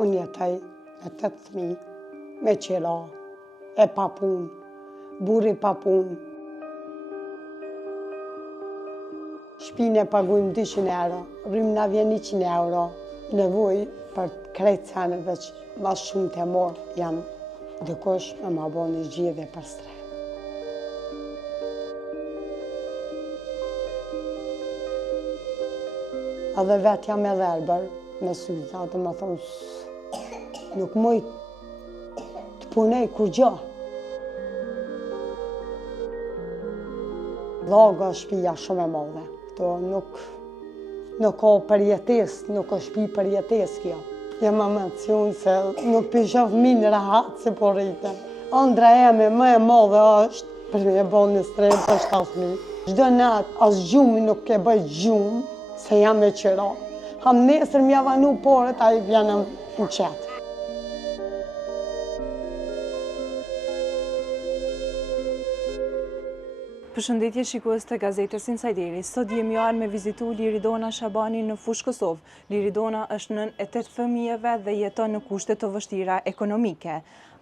Unë jetoj me 8 fëmijë, me qira, e pa punë, burri pa punë. Shpinë e pagujmë 200 euro, rrymë na vjen 100 euro. Nevoj për krejt sene veç mas shumë të morë jam dikush me ma bo një zgjedhje për stre. Edhe vetë jam edhe erber me syza, dhe më thonë nuk muj të punej kur gjo. Laga shpia shumë e madhe, këto nuk ka përjetes, nuk ka shpi përjetes kjo. Jam emocion se nuk pisha fëmin rahat se po rrite. Ëndra eme më e madhe është për me bo një strejnë për 7 fëmijë. Çdo natë as gjumë nuk ke bëj gjumë se jam me qira. Ham nesër m'ja vanu porët, a i vjenë në qetë. Përshëndetje shikues të gazetës Insideri. Sot jemi ardhur me vizitu Liridona Shabani në fushë Kosovë. Liridona është nën e 8 fëmijëve dhe jeton në kushte të vështira ekonomike.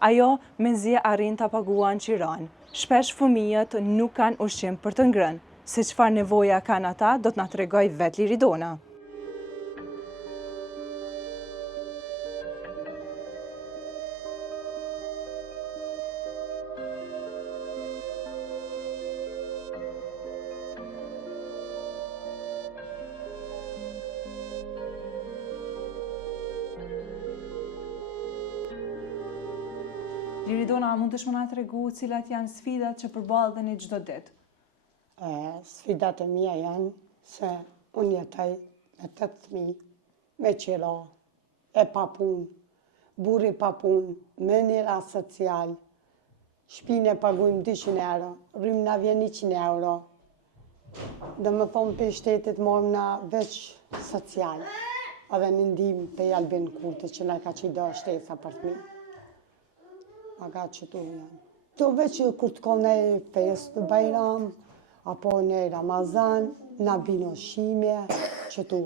Ajo mezi arrin ta paguan qiran. Shpesh fëmijët nuk kanë ushqim për të ngrënë. Se çfarë nevoja kanë ata, do të na tregoj vetë Liridona. Liridona, mund të shmona të regu cilat janë sfidat që përballeni çdo ditë? Sfidat e mia janë se unë jetoj me 8 fëmijë, me qira, e pa punë, burri pa punë, me një rast social, shpinë e pagujmë 200 euro, rrymë na vjen 100 euro. Dhe më thonë për shtetit morëm na veç social, edhe në ndihmë për Albin Kurti që na ka qido shtesa për fëmijë. Aga që tu janë. To veç kur të kone fest të bajram, apo në Ramazan, na bino shime, që tu.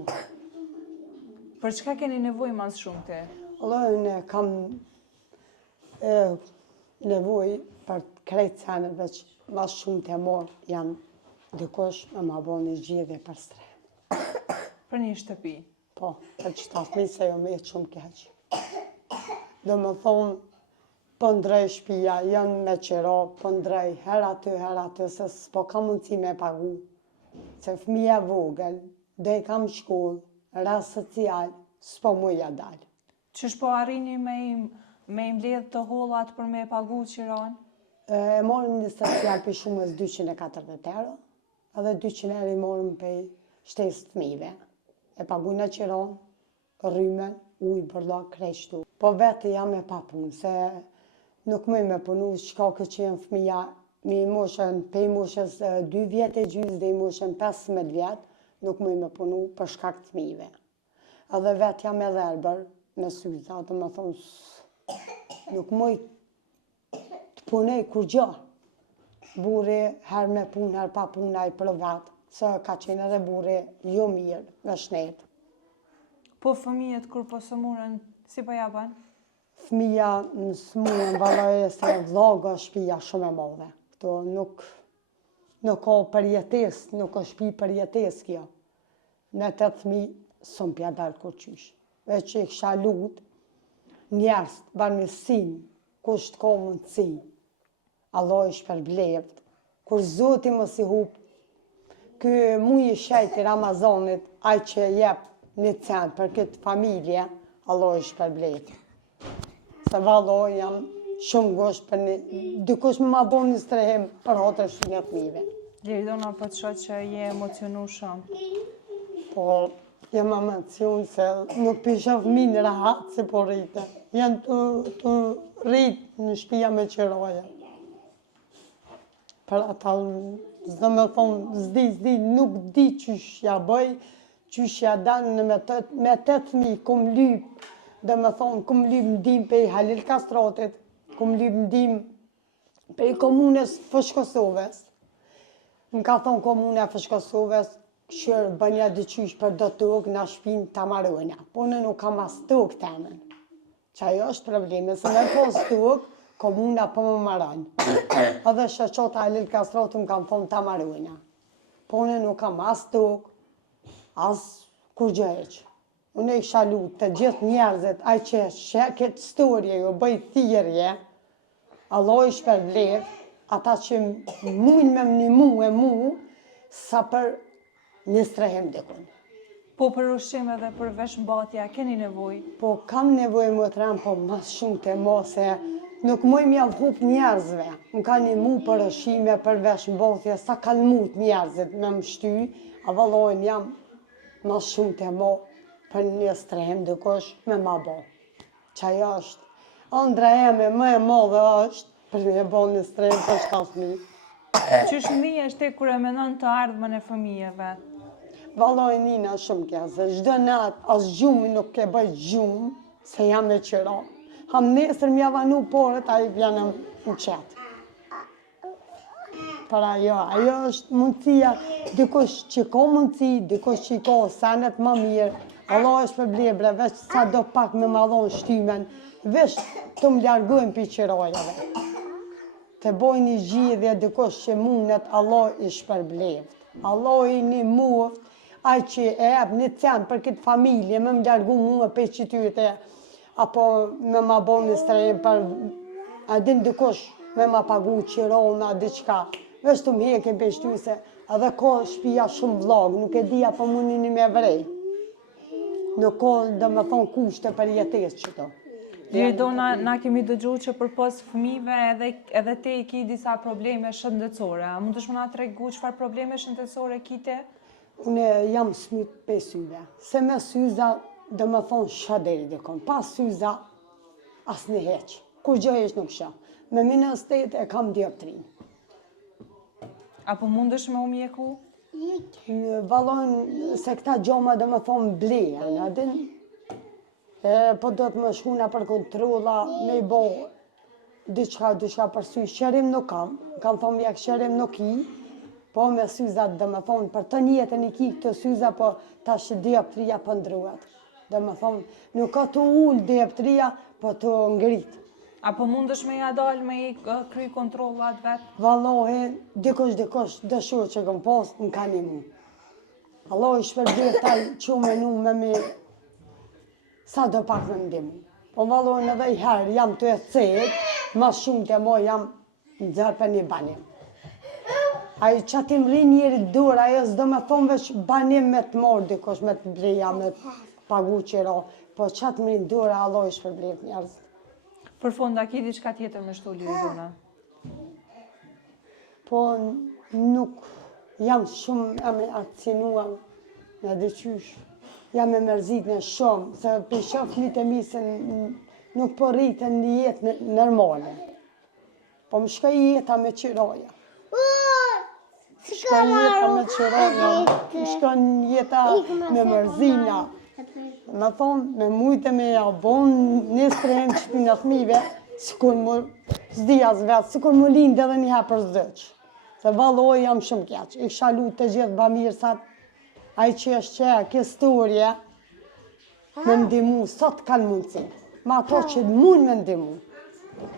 Për çka keni nevojë mas shumë ti? Unë kam nevojë për krejt sene veç mas shumë të morë jam dikush me ma bo një zgjedhje për stre. Për një shtëpi? Po, për që ta fmi se jo me jetë shumë keq. Dhe më thonë, po ndrej shpia, janë me qira, po ndrej her aty, se s'po kam mundësi me pagu. Se fëmija vogël, dhe i kam shkollë, rast social, s'po muja dalë. Qysh po arrini me i mbledh të hollat për me pagu qiran? E morëm një social për shumës 240 euro, edhe 200 euro i morëm për shtesë të fëmijëve. E pagujna qiran, rrymen, ujë, bërdo, krejshtu. Po vetë jam e pa punë, se nuk mëj me punu, shka këtë që jenë fëmija, mi moshën, pe i moshës 2 vjetë e gjysë dhe i moshën 15 vjetë, nuk mëj me punu për shkak të fëmijëve. Edhe vetë jam edhe erber me syza, dhe më thonë, nuk mëj të punej kur gjo. Burri her me punë, her pa punaj për vetë, se ka qenë edhe burri jo mirë, me shnetë. Po fëmijët kur po sëmurën, si po japan? Fëmija në smurën valoj se vloga shpia shumë e madhe. Këto nuk ka përjetes, nuk ka shpi përjetes kjo. Në 8 fëmijë s'm pja dalë kur qysh. Veç që i kësha lutë, njerës të barmësin, kush të ka mundësi. Allah i shpërbleft. Kur Zoti mos i hup, kë muj i shejti Ramazanit, aj që jep një cent për këtë familje, Allah i shpërbleft. Se valo jam shumë gosht për një, dikush më ma bo një strehim për hotër shumë të fëmijëve. Liridona, po të shoh që je emocionu shumë. Po, jam emocion se nuk pisha fëmin rahat se po rrite. Janë të rritë në shtëpia me qiraja. Për ata, zdo me thonë, zdi, nuk di qysh ja bëj, qysh ja danë me 8 fëmijë, kum lyp. Dhe me thonë, kum lyp ndim për i Halil Kastratit, kum lyp ndim për i komunës Fush Kosovës. Më ka thonë komune Fush Kosovës, shërë bënja dyqysh për do tokë, na shpinë të marrënja. Po në nuk kam as tokë temën. që ajo është probleme, se me po stuk, komuna po më marrën. Edhe shëqota e Lil Kastroti më kam thonë ta marrujna. Po unë nuk kam as stuk, as kur gjë heq. Unë e isha lutë të gjithë njerëzit, ai që sheket storje, jo bëj thirrje, Allah i shpërblet, ata që mujnë me mnimu e mu, sa për një strehim dikun. Po për ushqim edhe për veshmbatja, keni nevojë? Po kam nevojë më të rem, po mas shumë të mos e nuk mëj mja hup njerëzve. Më ka një mu për ushqime, për veshmbatje, sa kanë mut njerëzit me më shty, a vallojnë jam mas shumë të mo për një strehim dikush me ma bo. Qaj është. Ëndra eme më e modhe është për me bo një strehim për 7.000. Qysh ndihesh ti kur e mendon të ardhmen e fëmijëve? Valloj nina shumë kja, se çdo natë as gjumi nuk ke bëj gjumë, se jam e qëra. Ham nesër mja vanu porët, a i vjenë në qetë. Për ajo është mundësia, dikush që ka mundësi, dikush që ka senet më mirë, Allah është për blebre, veç sa do pak me madhon shtymen, veç të më largojnë për qërojave. Të bojnë një gjidhje dikush që mundet, Allah i shpërbleft. Allah i një muft, ai që e ep një cent për këtë familje, me më largu mua për qytete, apo me ma bo një strehim për, a din dikush, me ma pagu qirona, diqka. Vesh të më hekin për shtyse, edhe ka shpia shumë vlog, nuk e di apo mundin me vrej. Nuk ka, do me thonë, kushte për jetes qëto. Liridona, na kemi dëgju që për pos fëmijëve edhe te i ki disa probleme shëndetësore. A mund të shmona të regu qëfar probleme shëndetësore kite? Unë jam smyt për syve. Se me syza, do me thonë, shaderi dhe kom. Pas syza, as një heq. Kur gjë heq nuk shë. Me minë stet e kam dioptrin. Apo mundesh me u mjeku? Vallojnë se këta gjoma, do me thonë, blejen, adin? Po do të më shkuna për kontrola, me i bo diçka për sy. Shërim nuk kam thonë mjek shërim nuk i, po me syzat dhe me thonë, për të njetën i ki këtë syza, po ta shë dioptria për ndruat. Dhe me thonë, nuk ka të ullë dioptria, po të ngrit. Apo mundesh me ja dal me i kry kontrollat vetë? Vallohi, dikush dëshur që këm pas, më ka një mu. Allah i shpërblet taj që me nu me mi, sa do pak me ndimu. Po vallohi edhe i herë, jam të e cejt, ma shumë të mo jam në dzërë për një banim. A i që ti mri njëri dur, ajo s'do me thonë veç banim me të morë dikush, me të bleja, me të pagu qëra, po që të mri dur, Allah i shpërblet njerëz. Për fonda, ki diçka tjetër me shtu Liridona? Po nuk jam shumë e me akcinuam në dyqysh. Jam e mërzit në shumë, se për shof një të mi se nuk po rritën një jetë normale. Po më shkoj jeta me qëroja. Shkoj jeta me qëroja, më shkoj jeta me mërzina. Në thonë, me mujtë me ja bon një strehim që për në thmive, sikur më zdijas vetë, sikur më lindë edhe një për zdëqë. Se valloj jam shumë keq. I shalu të gjithë bamirësat, a i që është që kjo storje, me ndimu, sot kanë mundësi. Ma ato që mund me ndimu.